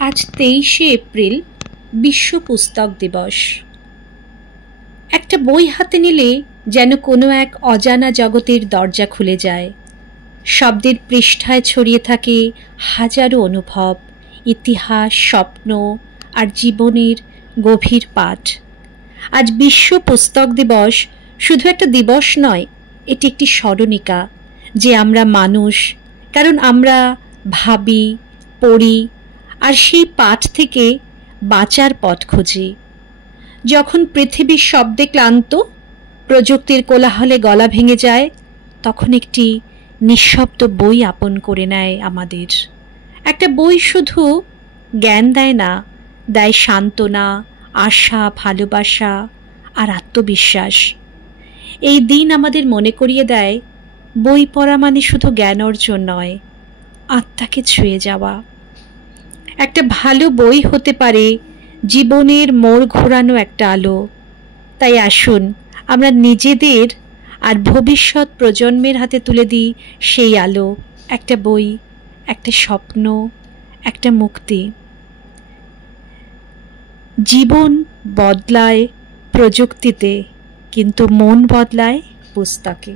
আজ 23শে এপ্রিল, বিশ্ব পুস্তক দিবস। একটা বই হাতে নিলে যেন কোনো এক অজানা জগতের দরজা খুলে যায়। শব্দের পৃষ্ঠায় ছড়িয়ে থাকে হাজারো অনুভব, ইতিহাস, স্বপ্ন আর জীবনের গভীর পাঠ। আজ বিশ্ব পুস্তক দিবস শুধু একটা দিবস নয়, এটি একটি স্মরণিকা যে আমরা মানুষ, কারণ আমরা ভাবি, পড়ি আর সেই পাঠ থেকে বাঁচার পথ খুঁজি। যখন পৃথিবীর শব্দে ক্লান্ত, প্রযুক্তির কোলাহলে গলা ভেঙে যায়, তখন একটি নিঃশব্দ বই আপন করে নেয় আমাদের। একটা বই শুধু জ্ঞান দেয় না, দেয় সান্ত্বনা, আশা, ভালোবাসা আর আত্মবিশ্বাস। এই দিন আমাদের মনে করিয়ে দেয়, বই পড়া মানে শুধু জ্ঞান অর্জন নয়, আত্মাকে ছুঁয়ে যাওয়া। একটা ভালো বই হতে পারে জীবনের মোড় ঘোরানো একটা আলো। তাই আসুন আমরা নিজেদের আর ভবিষ্যৎ প্রজন্মের হাতে তুলে দিই সেই আলো, একটা বই, একটা স্বপ্ন, একটা মুক্তি। জীবন বদলায় প্রযুক্তিতে, কিন্তু মন বদলায় পুস্তকে।